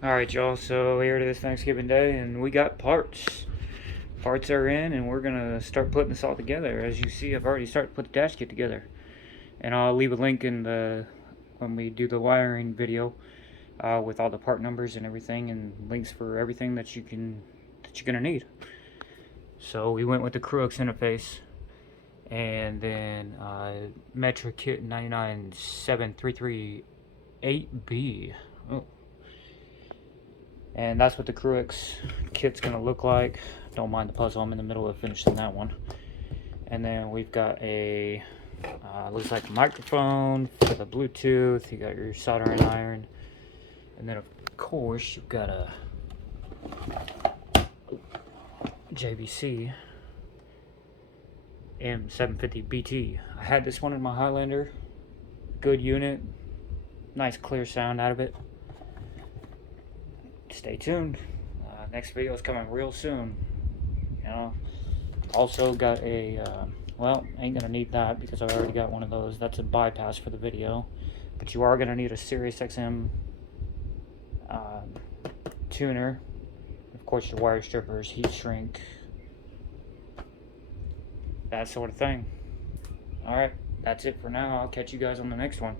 Alright, y'all, so here to this Thanksgiving Day, and we got parts. Parts are in, and we're gonna start putting this all together. As you see, I've already started to put the dash kit together. And I'll leave a link in the when we do the wiring video with all the part numbers and everything, and links for everything that you're gonna need. So we went with the Crux interface, and then Metric Kit 99733-8B. Oh. And that's what the Crux kit's gonna look like. Don't mind the puzzle, I'm in the middle of finishing that one. And then we've got a looks like a microphone for the Bluetooth. You got your soldering iron, and then of course you've got a JVC M750 BT. I had this one in my Highlander. Good unit, nice clear sound out of it. Stay tuned. Next video is coming real soon. You know. Also got a well, ain't gonna need that because I've already got one of those. That's a bypass for the video, but you are gonna need a Sirius XM tuner. Of course, your wire strippers, heat shrink, that sort of thing. Alright, that's it for now. I'll catch you guys on the next one.